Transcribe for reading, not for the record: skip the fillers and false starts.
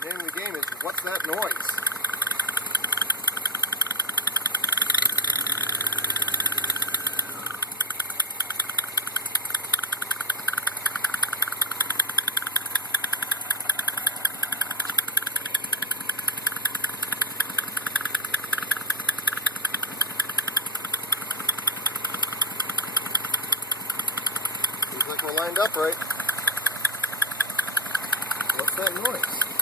The name of the game is What's That Noise? Seems like we're lined up right. What's that noise?